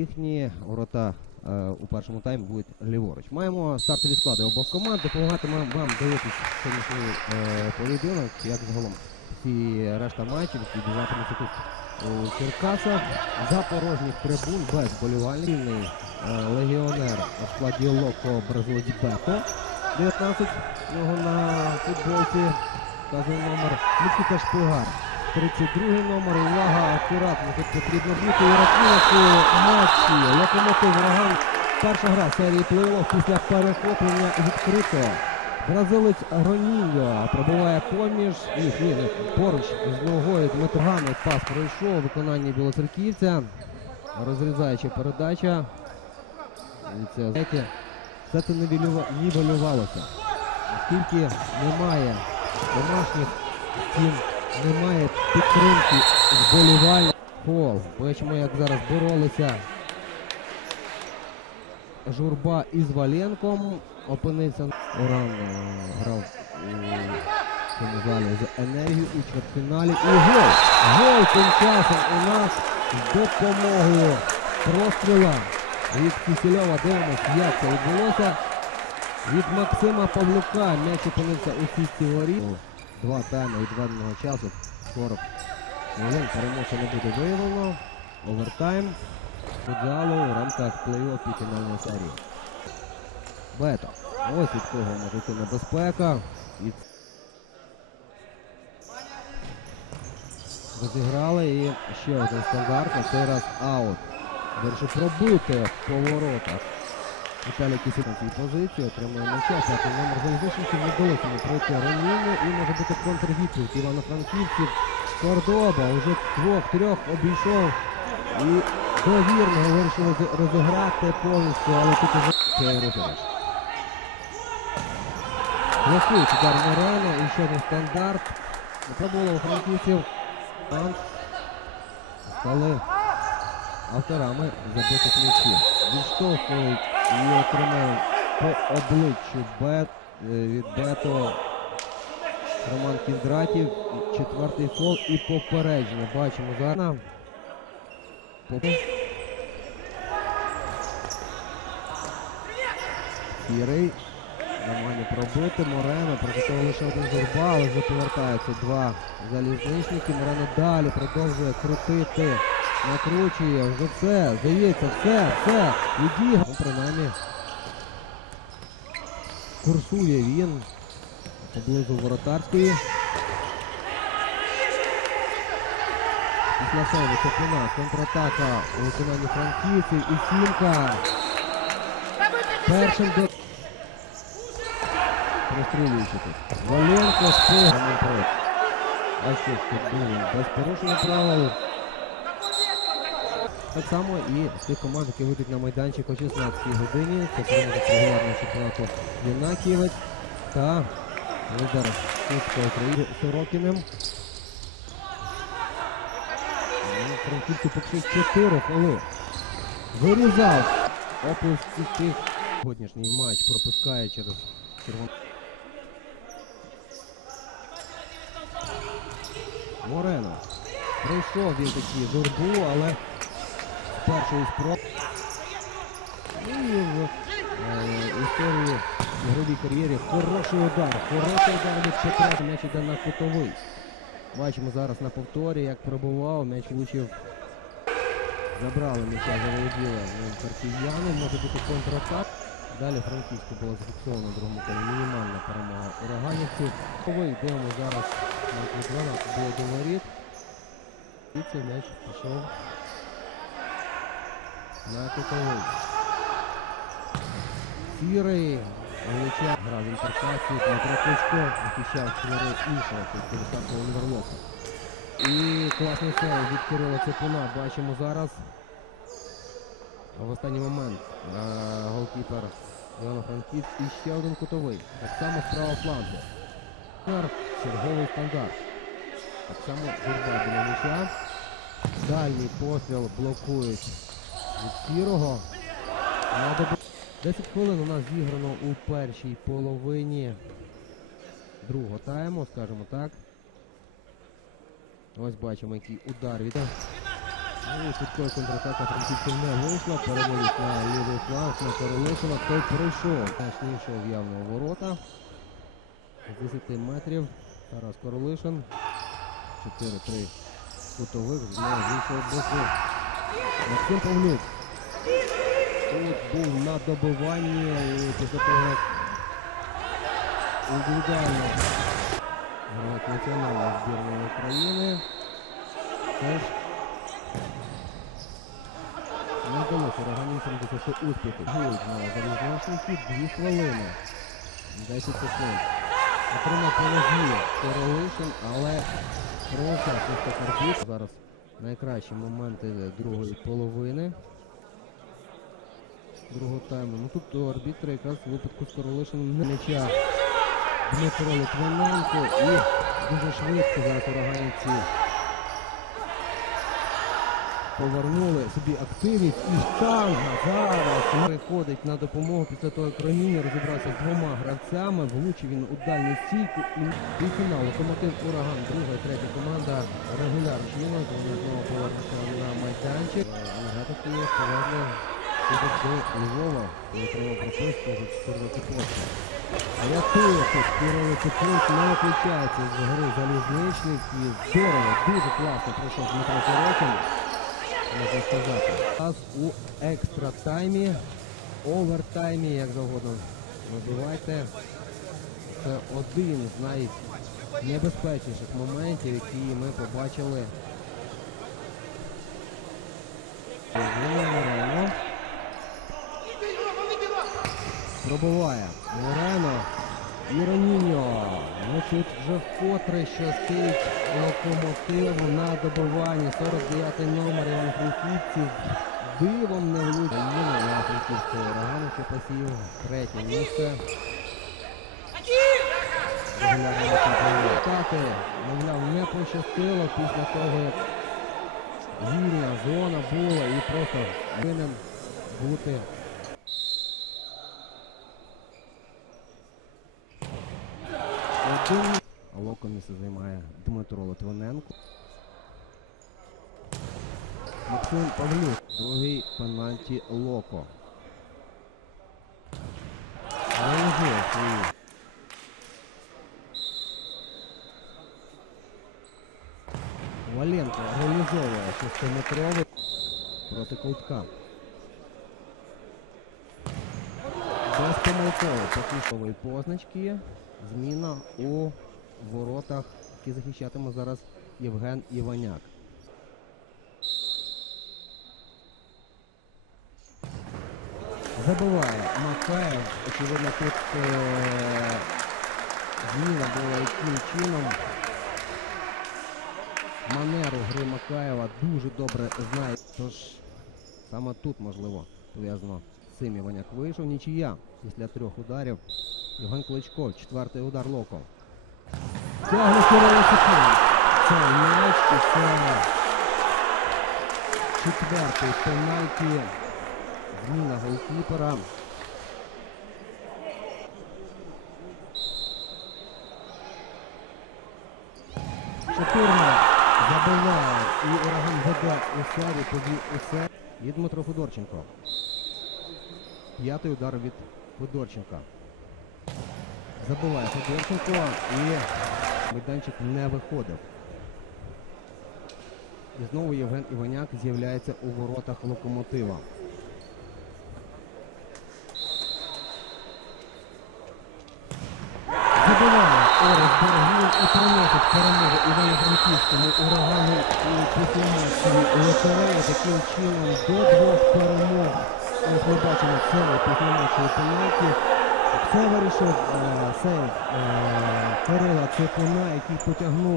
Їхні ворота е, у першому таймі будуть ліворуч. Маємо стартові склади обох команд. Допомагатиме вам дивитись сьогоднішній е, поєдинок, як загалом всі решта матчів, які відбуватимуться тут у Черкасах. Запорожніх трибун без болівальників. Е, легіонер у складі Локо Бразилодібето. 19 його на футболці. Вказує номер Микита Шпигар. 32 номер. Увага, акуратно. Тут потрібно бути. У матчі. Локомотив Роган. Перша гра серії плей-офф після перехоплення відкрито. Бразилець Роніньо пробиває поміж. Ні, ні, не поруч з ногою Дмитро пас пройшов. Виконання білоцерківця. Розрізаюча передача. І це, все це нівелюва- нівелювалося. Оскільки немає домашніх стін, немає підтримки вболівальних фол. Бачимо, як зараз боролися Журба із Валенком. Опинився Оран е, грав у залі за енергію у чвертьфіналі. І гол! Гол тим часом у нас з допомогою простріла від Кисельова. Дивимось, як це відбулося. Від Максима Павлюка м'яч опинився у сітці воріт. Два тайми відведеного часу. 40 хвилин. Переможця не буде виявлено. Овертайм. Футзалу у рамках плей-офф і фінальної серії. Бето. Ось від кого може йти небезпека. І Розіграли і ще один стандарт, на цей раз аут. Вирішив пробити в поворотах. Віталій Кисів на цій позиції, отримує м'яча, п'ятий номер залізничників не вдалося йому пройти раніння і може бути контрвідповідь Івано-Франківців. Кордоба вже двох-трьох обійшов і довірно вирішили розіграти повністю, але тут уже цей розіграш. Блокують удар Морено і ще один стандарт. Пробувало у франківців. Ант стали авторами забитих м'ячів. Відштовхують і отримали по обличчю Бет, е, від Бето Роман Кіндратів. Четвертий фол і попередження. Бачимо зараз. Сірий. Нормально пробити. Морено. Того лише один журба, але вже повертаються два залізничники. Морено далі продовжує крутити. Накручує. Вже все. Здається, все, все. Відіграв. Ну, принаймні. Курсує він поблизу воротарської. Після себе Чапуна. Контратака у виконанні франківців. І сімка. Першим до... Прострілюючи тут. Валенко проти. А що тут? Без порушення правил. Так само і з тих команд, які вийдуть на майданчик о 16 годині. Це команда регулярного чемпіонату Єнакієвець та лідер Кубка України Сорокіним. Франківці поки 4 коли вирізав оплески тих. Сьогоднішній матч пропускає через червону. Морено. Прийшов він таки журбу, але першої спроби. Ну і е, історії в ігровій кар'єрі хороший удар. Хороший удар від Петра. М'яч іде на кутовий. Бачимо зараз на повторі, як пробував, м'яч влучив. Забрали м'яча, заволоділи ну, партизани, може бути контратак. Далі Франківську було зафіксовано другому колі. Мінімальна перемога ураганівців. Дивимо зараз на Кудрана, було до воріт. І цей м'яч пішов на кутовий. Сірий. М'яча грав інтеркацію. Дмитро Кличко захищав чоловік іншого, тобто Високого Ліверлока. І класний сейв від Кирила Цепуна. Бачимо зараз. В останній момент е, голкіпер Івано Франківськ і ще один кутовий. Так само справа флангу. Черговий стандарт. Так само журба біля. Дальній постріл блокують від сірого. Надо 10 хвилин у нас зіграно у першій половині другого тайму, скажімо так. Ось бачимо, який удар від Ну, швидкою контратака франківців не вийшла, переводить на лівий фланг, на Королишина, той прийшов. Теж не йшов явно у ворота. З 10 метрів Тарас Королишин. 4-3 кутових, з іншого боку. Максим Павлюк. Тут був на добиванні і після того індивідуально грають національної збірної України. Теж не вдалося організм досягти успіху. Гол на залізничники 2 хвилини. 10 секунд. Отримав полозні Королишин, але проша Карбіт. Зараз найкращі моменти другої половини. Другого тайму. Ну тут у арбітра якраз в випадку з Королишином не м'яча Дмитро Литвиненко і дуже швидко зараз ураганівці повернули собі активність і штанга зараз приходить на допомогу після того, як Роміння розібрався з двома гравцями, влучив він у дальню стійку і півфінал локомотив ураган, друга і третя команда регулярно чином, вони знову повернуться на майданчик. Енергетики поверне до Львова, отримав прописку за 14 років. Рятує тут Кирило Цепук, не виключається з гри залізничник і здорово, дуже класно пройшов Дмитро Сорокін, можна сказати. Зараз у екстра таймі, овертаймі, як завгодно називайте. Це один з найнебезпечніших моментів, які ми побачили. Пробуває Морено. І Роніньо. Ну тут вже вкотре щастить локомотиву на добиванні. 49 номер Іван Франківців. Дивом не влучив. Іван Франківського урагану, що посів третє місце. Мовляв, не пощастило після того, як вільна зона була і просто винен бути один. Локо місце займає Дмитро Литвиненко. Максим Павлюк, другий пенальті Локо. Реалізує. Валенко реалізовує 6-метровий проти Колтка. Безпомилково покішової позначки. Зміна у воротах, які захищатиме зараз Євген Іваняк. Забиває Макаєв. Очевидно, тут е- зміна була яким чином. Манеру гри Макаєва дуже добре знає. Тож саме тут, можливо, пов'язано цим Іваняк вийшов. Нічия після трьох ударів. Євген Кличко, четвертий удар Локо. Тягне Кирило Сокол. Це м'яч і це четвертий пенальті. Зміна голкіпера. Чотирна забиває і ураган веде у серії, тоді у серії від Дмитро Федорченко. П'ятий удар від Федорченка. Забиває Федорченко і майданчик не виходив. І знову Євген Іваняк з'являється у воротах локомотива. Забиває Орес Бергін і приносить перемогу Івано-Франківському урагану у після матчеві. Таким чином до двох перемог. Ось ми бачимо це після нашої поєдинки. Це вирішив е, сейв е, Кирила Цепуна, який потягнув